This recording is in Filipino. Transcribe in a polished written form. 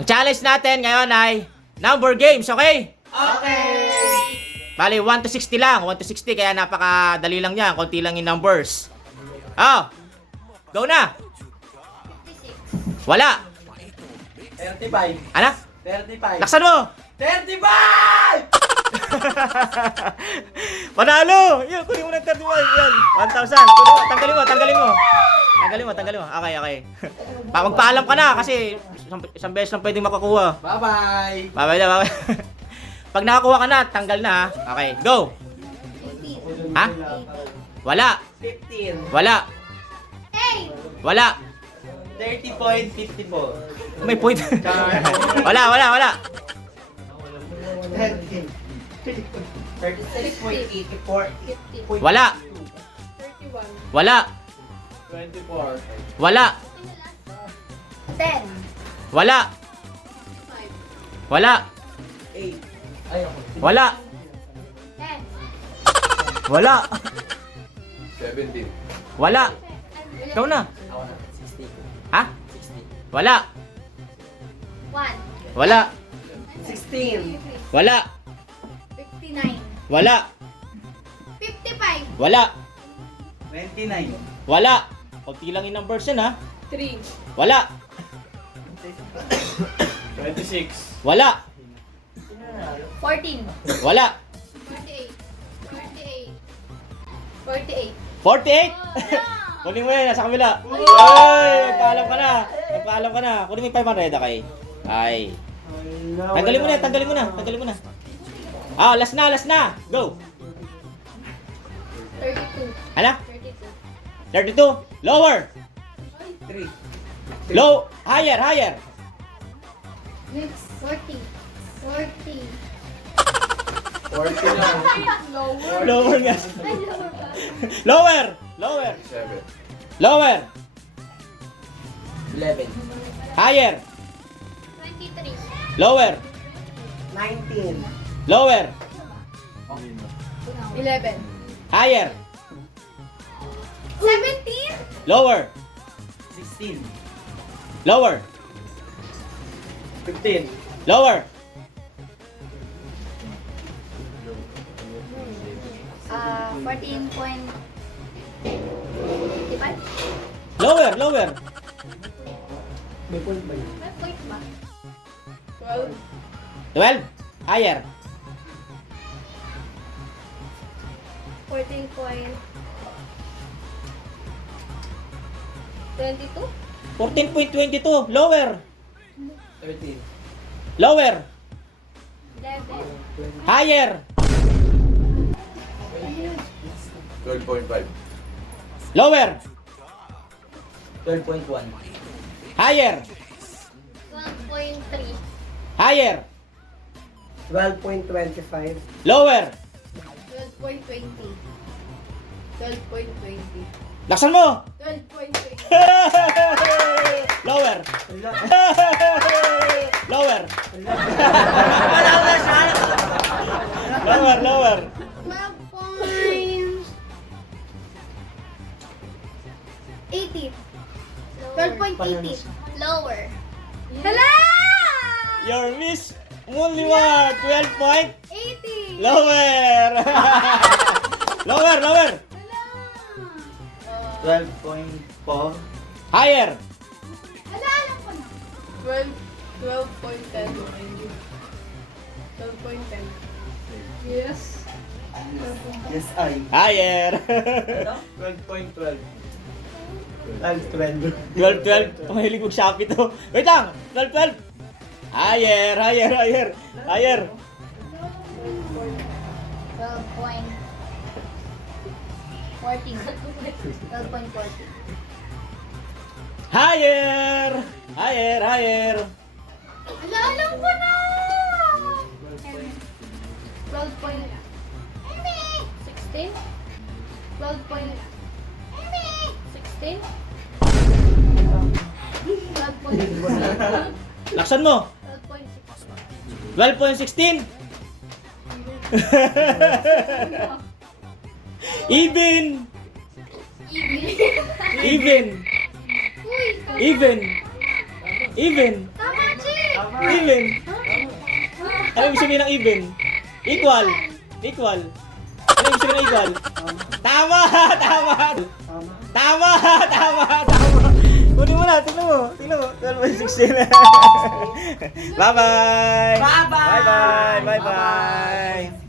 Ang challenge natin ngayon ay number games, okay? Okay! Bali, 1 to 60 lang. 1 to 60, kaya napakadali lang yan. Konti lang yung numbers. Oh! Go na! Wala! 35. Ano? 35. Laksan mo! 35! Panalo! Yan, kunin mo ng 31. Yan, 1,000. Kunin mo, tanggalin mo, tanggalin mo. Tanggalin mo. Okay. Magpaalam ka na kasi isang beses lang pwedeng makakuha. Bye-bye! Bye. Pag nakakuha ka na, tanggal na ha. Okay, go! Ha? Wala. 15. Wala. Wala. 30.54. May point. Wala. 36.84. Wala. 31. Wala. 24. Wala. 10. Wala. 5. Wala. 8. Ay, ako. Wala. 10. Wala. 17. Wala. Ikaw na. Ako na. 60. Ha? 60. Wala. 1. Wala. 16. Wala. 59. Wala. 55. Wala. 29. Wala. Kunti lang yung numbers yan ha. 3. Wala. 26. Wala. 14. Wala. 48. 48. 48. Kunin mo yan, nasa kabila. Ay, nagpaalam ka na. Kunin mo yung 500, okay? Ay. Tanggalin mo na. Ah, last na. Go. 32. Ano? 32. 32. Lower. 3. Low. Higher. Next. 40. 40. 40 lang. Lower. Lower nga. Ay, lower ba? Lower. 7. Lower. 11. Higher. 23. Lower. 19. Lower. 11. Higher. 17. Lower. 16. Lower. 15. Lower. 14.55. Lower. May point ba yun? May point ba? 12. Higher. 14.22. 14.22. Lower. 13. Lower. 11. Higher. 12.5. Lower. 12.1. Higher. 12.3. Higher. 12.25. Lower. 12.20. 12.20. Laksan mo. 12.20. Lower. Lower. Lower. 12.80. 12.80. Lower. Hala! Your miss Muliwar. 12 point. 80. Lower. Lower. Hala! 12.4. Higher. Hala, alam ko na. 12.10. 12.10. Yes. Yes, I. Higher. 12.12. 12. 12. Mahilig mag-Shopee to. Wait lang. 12. Higher. 12.14. Higher. Hala, alam ko na! 12.16. 12.16. 12.16. Laksan mo. 12.16. Even. Even. Uy, Even. tama, Chief! Even. Ano ibig sabihin ng even? Equal. Equal. Ano ibig sabihin ng equal? Tama! Tama! Tama! Tama! Tama! Kunin mo na, tingnan mo. Tingnan mo. 12 by 16. Bye-bye! Bye-bye! Bye-bye! Bye-bye!